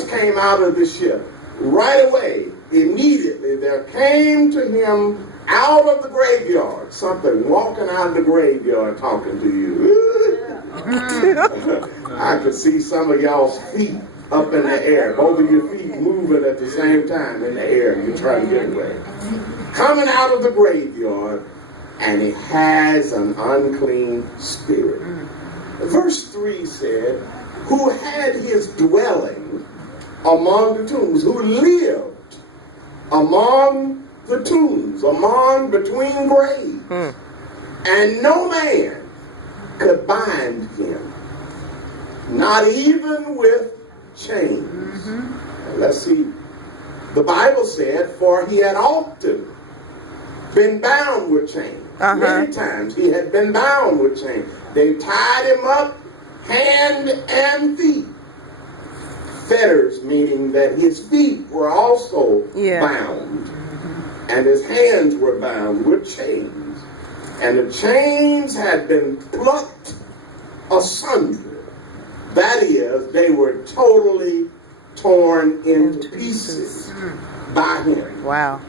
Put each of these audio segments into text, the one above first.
Jesus came out of the ship, right away, immediately, there came to him out of the graveyard something walking out of the graveyard talking to you. I could see some of y'all's feet up in the air, both of your feet moving at the same time in the air. You're trying to get away. Coming out of the graveyard, and he has an unclean spirit. Verse 3 said, who had his dwelling among the tombs, who lived among the tombs, among between graves, and no man could bind him, not even with chains. Let's see. The Bible said, for he had often been bound with chains. Many times he had been bound with chains. They tied him up hand and feet. Fetters, meaning that his feet were also bound. And his hands were bound with chains. And the chains had been plucked asunder. That is, they were totally torn into pieces by him. Wow.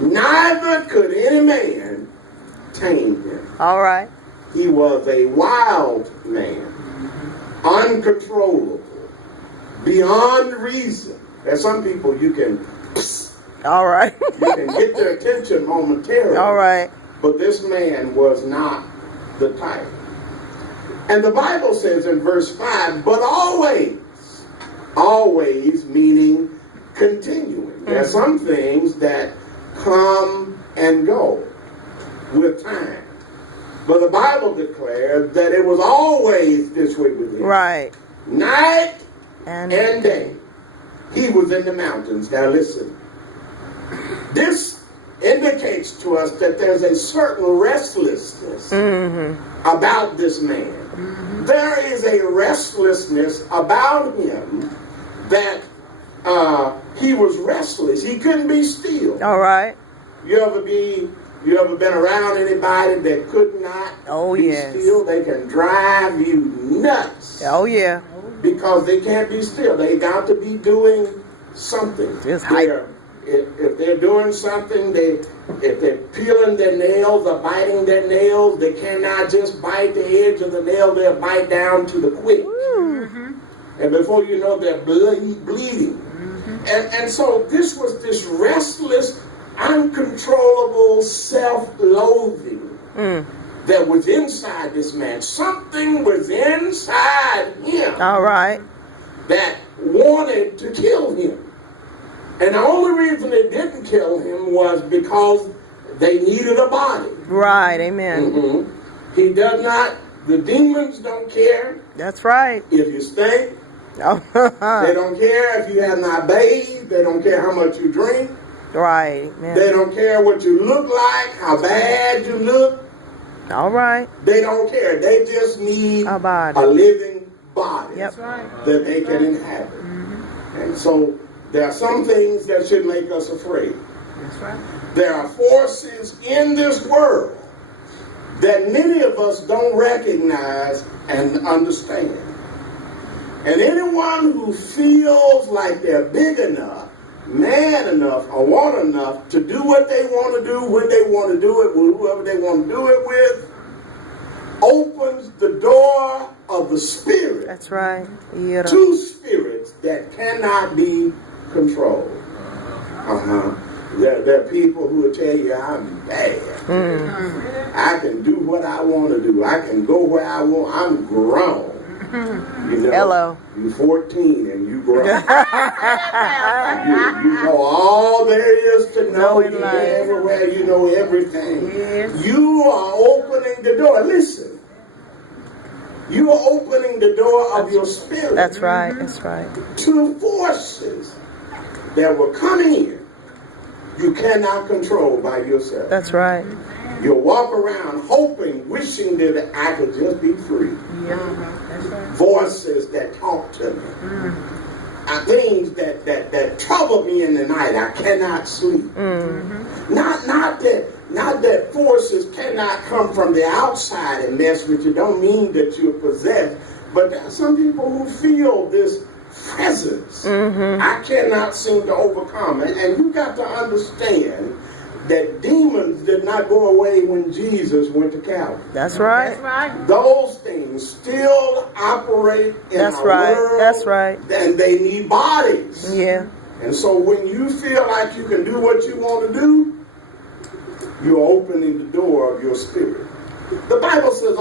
Neither could any man tame him. All right. He was a wild man, uncontrollable, beyond reason. There's some people you can, all right, you can get their attention momentarily. All right. But this man was not the type. And the Bible says in verse 5, but always, always meaning continuing. There are some things that come and go with time. But the Bible declares that it was always this way with him. Right. Night and day. He was in the mountains. Now listen. This indicates to us that there's a certain restlessness about this man. There is a restlessness about him that he was restless. He couldn't be still. All right. You ever been around anybody that could not be still? They can drive you nuts. Oh yeah. Because they can't be still. They got to be doing something. If they're doing something, if they're peeling their nails or biting their nails, they cannot just bite the edge of the nail. They'll bite down to the quick. And before you know, they're bleeding. And so this was this restless, uncontrollable self-loathing that was inside this man. Something was inside him. All right. That wanted to kill him. And the only reason it didn't kill him was because they needed a body. Right, amen. He does not, the demons don't care. That's right. If you stink. They don't care if you have not bathed. They don't care how much you drink. Right. Man. They don't care what you look like, how bad you look. All right. They don't care. They just need a body, a living body that they can inhabit. And so there are some things that should make us afraid. That's right. There are forces in this world that many of us don't recognize and understand. And anyone who feels like they're big enough, man enough, or want enough to do what they want to do, when they want to do it, with whoever they want to do it with, opens the door of the spirit. That's right. To spirits that cannot be controlled. There are people who will tell you, I'm bad. I can do what I want to do. I can go where I want. I'm grown. You know, hello. You're 14 and you grown. you know all there is to know. You know everywhere. You know everything. Yes. You are opening the door. Listen. You are opening the door of your spirit. That's right. That's right. To forces that will come in. You cannot control by yourself. That's right. You'll walk around hoping, wishing that I could just be free. That's right. Voices that talk to me. Things that trouble me in the night. I cannot sleep. Not that forces cannot come from the outside and mess with you. Don't mean that you're possessed. But there are some people who feel this presence I cannot seem to overcome. And you got to understand that demons did not go away when Jesus went to Calvary. That's right. That's right. Those things still operate in That's our right. world. That's right. And they need bodies. Yeah. And so when you feel like you can do what you want to do, you're opening the door of your spirit. The Bible says